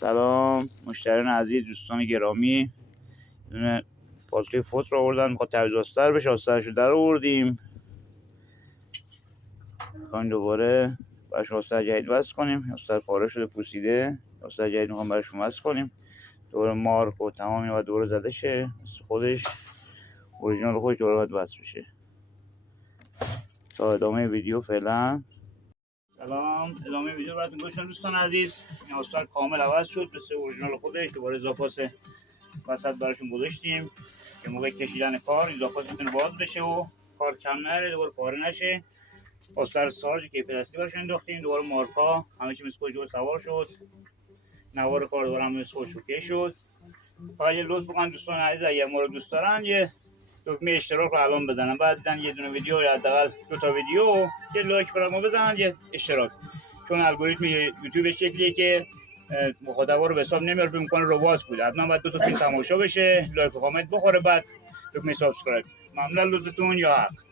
سلام مشتریان عزیز، دوستان گرامی. دونه پالتوی فوت رو آوردن، میخواد تعویض آستر بشه. آسترش رو در آوردیم، میخوایم دوباره براش آستر جدید وصل کنیم. آستر پاره شده پوسیده، آستر جدید میخوایم براش وصل کنیم. دوباره مارک و تمامی باید دوباره زده شه، مثل خودش اوریژینال خودش دوباره باید وصل بشه. تا ادامه ویدیو فعلا. سلام، ادامه ویدیو براتون گوش دوستان عزیز. این آستر کامل عوض شد، مثل اوریژینال خودش. دوباره اضافاس وسط براشون گذاشتیم که موقع کشیدن کار اضافات میتونه باز بشه و کار کم نره، دوباره پاره نشه. آستر سارج که پلاستیک براشون انداختیم. دوباره مارکا همه چی مثل خودش سوار شد. نوار کار دوباره هم مثل خودش اوکی شد. فقط یه لطف بکنم دوستان عزیز، اگر ما رو دوست دارن یه دکمه اشتراک رو الان بزنن، بعد دیدن یه دونه ویدیو یا حداقل 2 تا ویدیو یه لایک برام ما بزنن، یه اشتراک. چون الگوریتم یوتیوب شکلیه که مخاطبا رو به حساب نمیاره، فکر می‌کنه ربات بود. حتما باید 2 تا فیلم تماشا بشه، لایک و کامنت بخوره، بعد دکمه سابسکرایب. ممنون لطفتون. یا حق